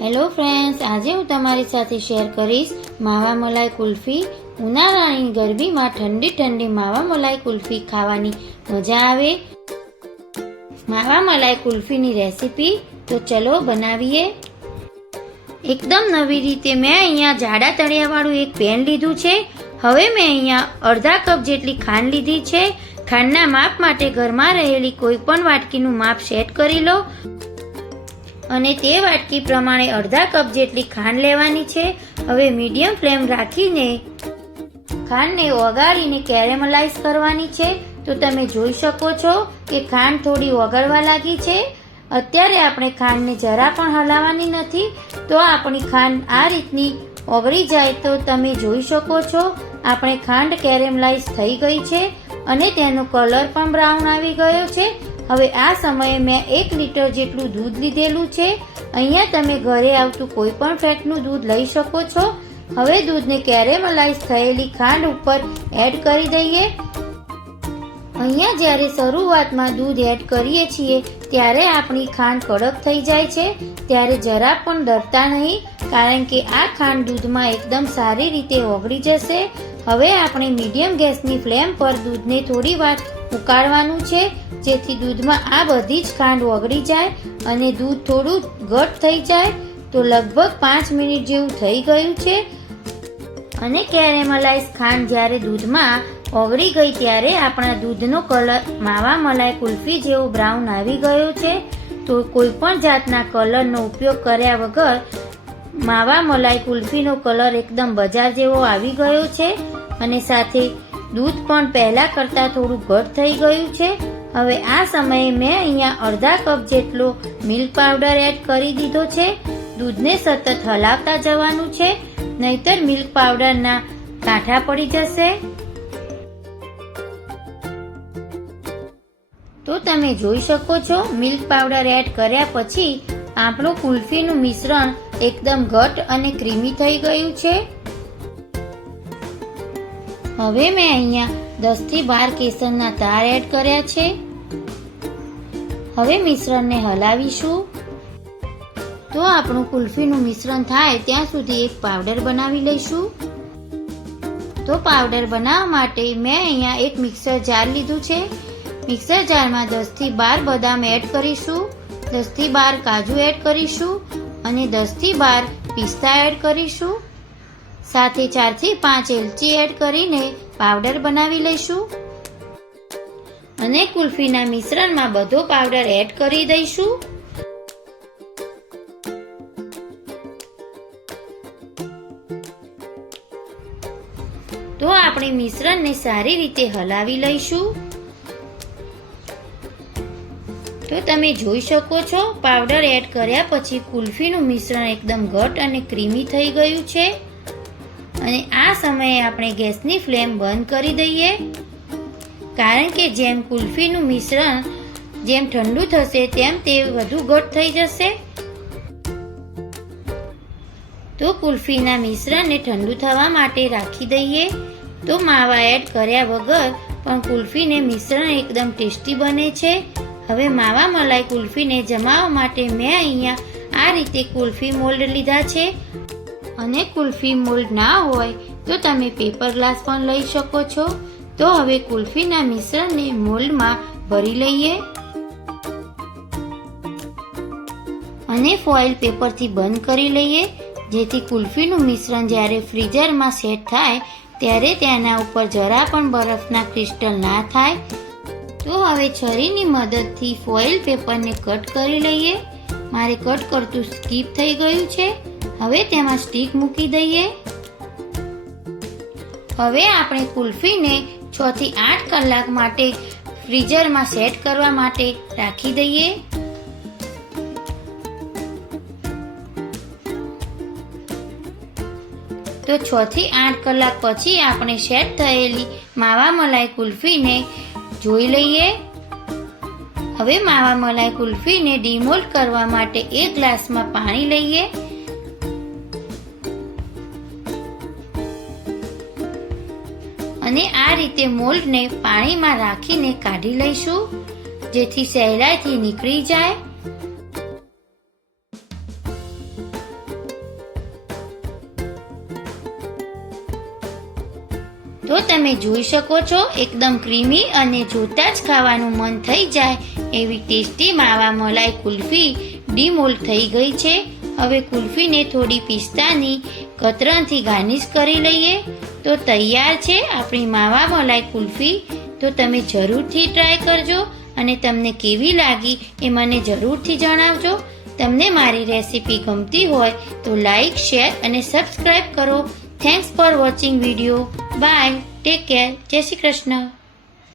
Hello friends, આજે હું તમારી સાથે શેર કરીશ માવા મલાઈ કુલ્ફી. ઉનાળાની ગરમીમાં ઠંડી ઠંડી માવા મલાઈ કુલ્ફી ખાવાની મજા આવે. માવા મલાઈ કુલ્ફીની રેસીપી તો ચલો બનાવીએ. એકદમ નવી રીતે મેં અહીંયા જાડા તળિયાવાળું એક પેન લીધું છે. હવે મેં અહીંયા અડધા કપ જેટલી ખાંડ લીધી છે. ખાંડના માપ માટે ઘરમાં રહેલી કોઈ પણ વાટકીનું માપ સેટ કરી લો અને તે વાટકી પ્રમાણે અડધા કપ જેટલી ખાંડ લેવાની છે. હવે મીડિયમ ફ્લેમ રાખીને ખાંડને ઓગાળીને કેરેમલાઇઝ કરવાની છે. તો તમે જોઈ શકો છો કે ખાંડ થોડી ઓગળવા લાગી છે. અત્યારે આપણે ખાંડને જરા પણ હલાવવાની નથી. તો આપણી ખાંડ આ રીતની ઓગળી જાય તો તમે જોઈ શકો છો આપણે ખાંડ કેરેમલાઇઝ થઈ ગઈ છે અને તેનો કલર પણ બ્રાઉન આવી ગયો છે. હવે આ સમયે મેં 1 લીટર જેટલું દૂધ લીધેલું છે. અહીંયા તમે ઘરે આવતું કોઈ પણ ફેટનું દૂધ લઈ શકો છો. હવે દૂધને કેરેમલાઇઝ થયેલી ખાંડ ઉપર એડ કરી દઈએ. અહીંયા જ્યારે શરૂઆતમાં દૂધ એડ કરીએ છીએ ત્યારે આપણી ખાંડ કડક થઈ જાય છે. ત્યારે જરા પણ ડરતા નહીં, કારણ કે આ ખાંડ દૂધમાં એકદમ સારી રીતે ઓગળી જશે. હવે આપણે મીડિયમ ગેસની ફ્લેમ પર દૂધને થોડી વાર ઉકાળવાનું છે, જેથી દૂધમાં આ બધી જ ખાંડ ઓગળી જાય અને દૂધ થોડું ઘટ થઈ જાય. તો લગભગ 5 મિનિટ જેવું થઈ ગયું છે અને કેરેમલાઇઝ ખાંડ જ્યારે દૂધમાં ઓગળી ગઈ ત્યારે આપણા દૂધનો કલર માવા મલાઈ કુલ્ફી જેવો બ્રાઉન આવી ગયો છે. તો કોઈ પણ જાતના કલરનો ઉપયોગ કર્યા વગર માવા મલાઈ કુલ્ફીનો કલર એકદમ બજાર જેવો આવી ગયો છે અને સાથે દૂધ પણ પહેલા કરતાં થોડું ઘટ થઈ ગયું છે. હવે આ સમયે મેં અહીંયા અડધા કપ જેટલો મિલ્ક પાવડર એડ કરી દીધો છે. દૂધને સતત હલાવતા જવાનું છે, નહીતર મિલ્ક પાવડરના કાંઠા પડી જશે. તો તમે જોઈ શકો છો મિલ્ક પાવડર એડ કર્યા પછી આપણું કુલ્ફીનું મિશ્રણ એકદમ ઘટ અને ક્રીમી થઈ ગયું છે. હવે મેં અહીંયા 10 થી 12 કેસરના તાર એડ કર્યા છે. હવે મિશ્રણને હલાવીશું. તો આપણું કુલ્ફીનું મિશ્રણ થાય ત્યાં સુધી એક પાવડર બનાવી લઈશું. તો પાવડર બનાવવા માટે મેં અહીંયા એક મિક્સર જાર લીધું છે. મિક્સર જારમાં 10 થી 12 બદામ એડ કરીશું, 10 થી 12 કાજુ એડ કરીશું અને 10 થી 12 પિસ્તા એડ કરીશું. સાથે 4 થી 5 એલચી એડ કરીને પાવડર બનાવી લઈશું અને કુલ્ફીના મિશ્રણમાં બધો પાવડર એડ કરી દઈશું. તો આપણે મિશ્રણને સારી રીતે હલાવી લઈશું. તો તમે જોઈ શકો છો પાવડર એડ કર્યા પછી કુલ્ફીનું મિશ્રણ એકદમ ઘટ અને ક્રીમી થઈ ગયું છે અને આ સમયે આપણે ગેસની ફ્લેમ બંધ કરી દઈએ, કારણ કે જેમ કુલ્ફીનું મિશ્રણ જેમ ઠંડુ થશે તેમ તે વધુ ઘટ થઈ જશે. તો કુલ્ફીના મિશ્રણને ઠંડુ થવા માટે રાખી દઈએ. તો માવા એડ કર્યા વગર પણ કુલ્ફીને મિશ્રણ એકદમ ટેસ્ટી બને છે. હવે માવા મલાઈ કુલ્ફીને જમાવવા માટે મેં અહીંયા આ રીતે કુલ્ફી મોલ્ડ લીધા છે અને કુલ્ફી મોલ્ડ ના હોય તો તમે પેપર ગ્લાસ પણ લઈ શકો છો. તો હવે કુલ્ફીના મિશ્રણને મોલ્ડમાં ભરી લઈએ અને ફોઇલ પેપરથી બંધ કરી લઈએ, જેથી કુલ્ફીનું મિશ્રણ જ્યારે ફ્રીઝરમાં સેટ થાય ત્યારે તેના ઉપર જરા પણ બરફના ક્રિસ્ટલ ના થાય. તો હવે છરીની મદદથી ફોઇલ પેપરને કટ કરી લઈએ. મારે કટ કરતું સ્કીપ થઈ ગયું છે. હવે તેમાં સ્ટીક મૂકી દઈએ. હવે આપણે કુલ્ફીને 6 થી 8 કલાક માટે ફ્રીઝરમાં સેટ કરવા માટે રાખી દઈએ. તો 6 થી 8 કલાક પછી આપણે સેટ થયેલી માવા મલાઈ કુલ્ફીને જોઈ લઈએ. હવે માવા મલાઈ કુલ્ફીને ડીમોલ્ડ કરવા માટે એક ગ્લાસમાં પાણી લઈએ અને આ રીતે મોલ્ડને પાણીમાં રાખીને કાઢી લઈશું, જેથી સહેલાઈથી નીકળી જાય. તો તમે જોઈ શકો છો એકદમ ક્રીમી અને જોતાં જ ખાવાનું મન થઈ જાય એવી ટેસ્ટી માવા મલાઈ કુલ્ફી ડીમોલ્ડ થઈ ગઈ છે. હવે કુલ્ફીને થોડી પિસ્તાની કતરણથી ગાર્નિશ કરી લઈએ તો તૈયાર છે આપણી માવા મલાઈ કુલ્ફી. તો તમે જરૂરથી ટ્રાય કરજો અને તમને કેવી લાગી એ મને જરૂરથી જણાવજો. તમને મારી રેસીપી ગમતી હોય તો લાઈક, શેર અને સબસ્ક્રાઈબ કરો. Thanks for watching video. Bye. Take care. જય શ્રી કૃષ્ણ.